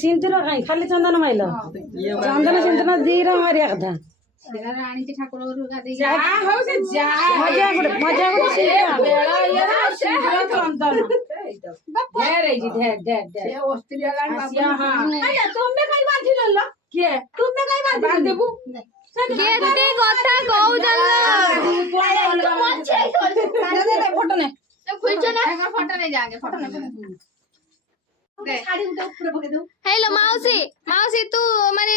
सिंदूर कहीं खाली चंदन माइल चंदन सिंदूर दीर मारिया कथा हेलो माउसी माउसी तू माने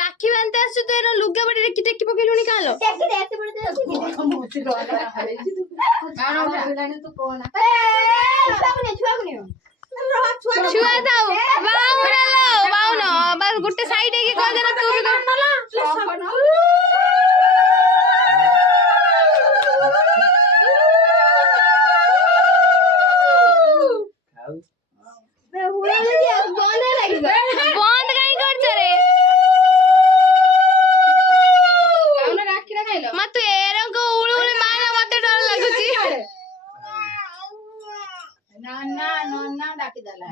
राखी बांधते आसु तू एनो लुगा बडी रे किते की पकेलुनी कालो टेकी दे एते बडे छुआ दाओ बाउनो बस गुटे साइड के कह देना तू भी बंद कहीं करछ रे काउना राखी रा खाइलो म तू एरं को उळू उळू माना मते डर लागुची नाना नन्ना डाकी दला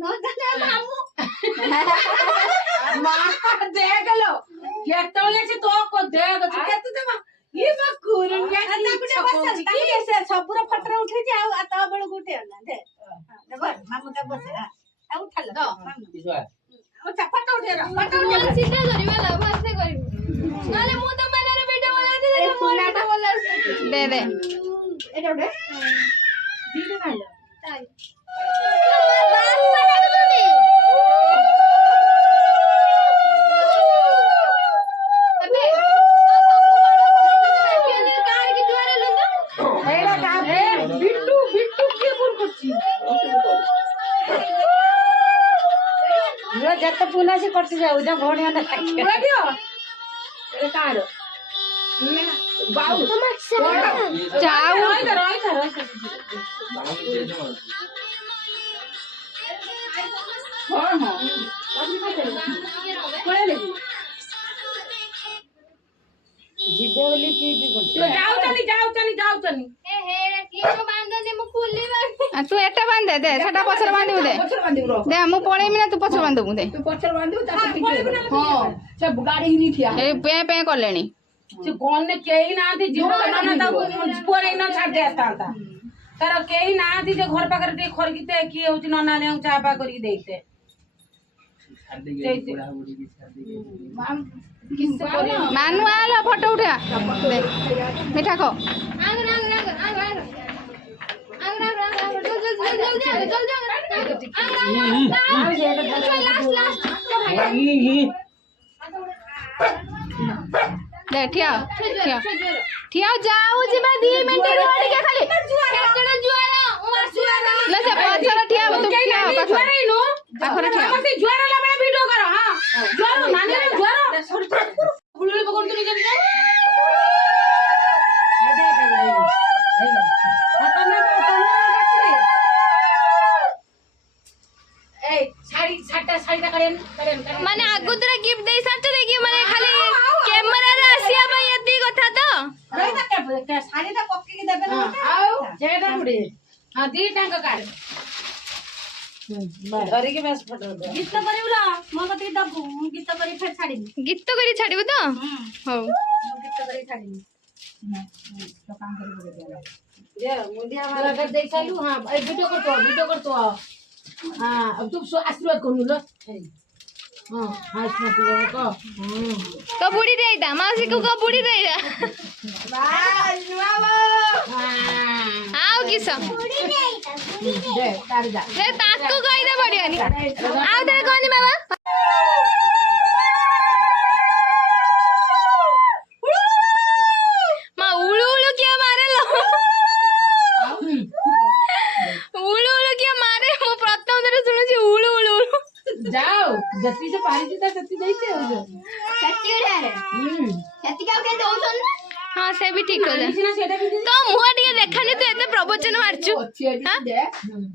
नन्ना मामू मा देख लो केतले से तो को देख केत देमा ये बकुरन या कुटे बस से सबुरा फटरा उठे जे आता बळ गुटे ना दे देबर मामू का बस आ उठा लो ओ चपटा उठे रा पटा उठे सीधा करी वाला बस से करी नाले मु तो बनारे वीडियो बना दे मोनाटा बोला दे दे एटा उठे दीदे खाइलो ताई बात बना दे तू अबे कार की द्वारा लो एड़ा कार बिट्टू बिट्टू के बोल करछी यो जत पुना से कट जाऊ जा भोणिया ना पूरा दियो ए कार बाऊ जाऊ रोई हां हां कोले ले जिबे वाली पी जाऊ चनी ए हे की तो बांध दे मु फुल्ली बांध तू एटा बांध दे छटा पछर बांधू दे दे मु पळेमी ना तू पछर बांधू दे तू पछर बांधू ता हां से गाड़ी ही नहीं थिया ए पे पे करलेनी से कोन ने केही ना दी जीव ना ता पुआ नहीं ना छाड़ दे आता तार केही ना दी जे घर पाकर दे खरगीते की होची नना ने चा पा करी देते छाड़ दे बुढ़ा बुढ़ी की छाड़ दे नानू आला फोटो उठा दे मीठा खो दे ठिया जाऊ जिबा 2 मिनिट रोड के खाली केतडा जुआला उमर जुआला न से पछर ठिया तू ठिया पाखर ठिया मते जुआरा ला बळे वीडियो करो हां जुआरो नानी रे जुआरो बुलुली पकड़ तू निकल जा ये दे हाथ में ए साड़ी छाटा साड़ी करेन माने आगुतरा गिफ्ट देई साट देगी माने खाली कैमरा रे आसिया भाई एती कथा तो रही था के साड़ी ता पक्की के देबे ना आउ जेडा बुडी हां दी टांग काट धरी के बस फोटो दे गीत करिवला म कति दबु गीत करी फेर छाडी गीत करी छाडीबो तो हो गीत करी छाडी तो काम करी बोले ये मुंडिया वाला कर दे चालू हां ए वीडियो कर तो हां अब तू आशीर्वाद करू लो हां आशीर्वाद को तो बुढ़ी देइदा मासी को बुढ़ी देइदा बस बाबा आओ किसा बुढ़ी देइदा दे तार जा ले ताकू कइदा पड़ियानी आओ तेरे कोनी बाबा मां उळू उळू क्या मारे लो उळू उळू क्या मारे मो प्रथम थरे सुनुची उळू उळू जाओ जति से पारी ता जति जाइते हो जो सच्ची रे सच्ची का के दोसन हां से भी ठीक हो जा तो मुआ टिके देखानी तो एते प्रवचन मारचू हां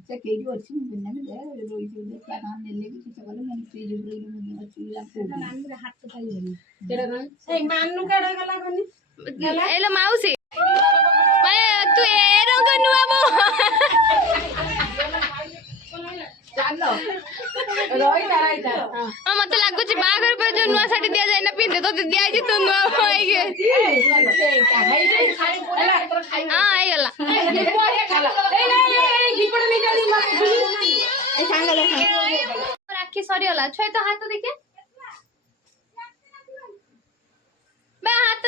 से केडी अछि बिना दे रोई दे का नाम ले ले कि से बोले मन फ्रीज ମାନୁ କେଡେ ଗଲା କନି एलो माउसी माने तू ए रंग नुआ बो चालो रोइता मते लागु छी बागर पर जो नुआ साड़ी दिया जाय ना पिंदे तो दिया जी तू नुआ होई गे हां आई गला राखी सरी होला छय तो हाथ देखे बे हाथ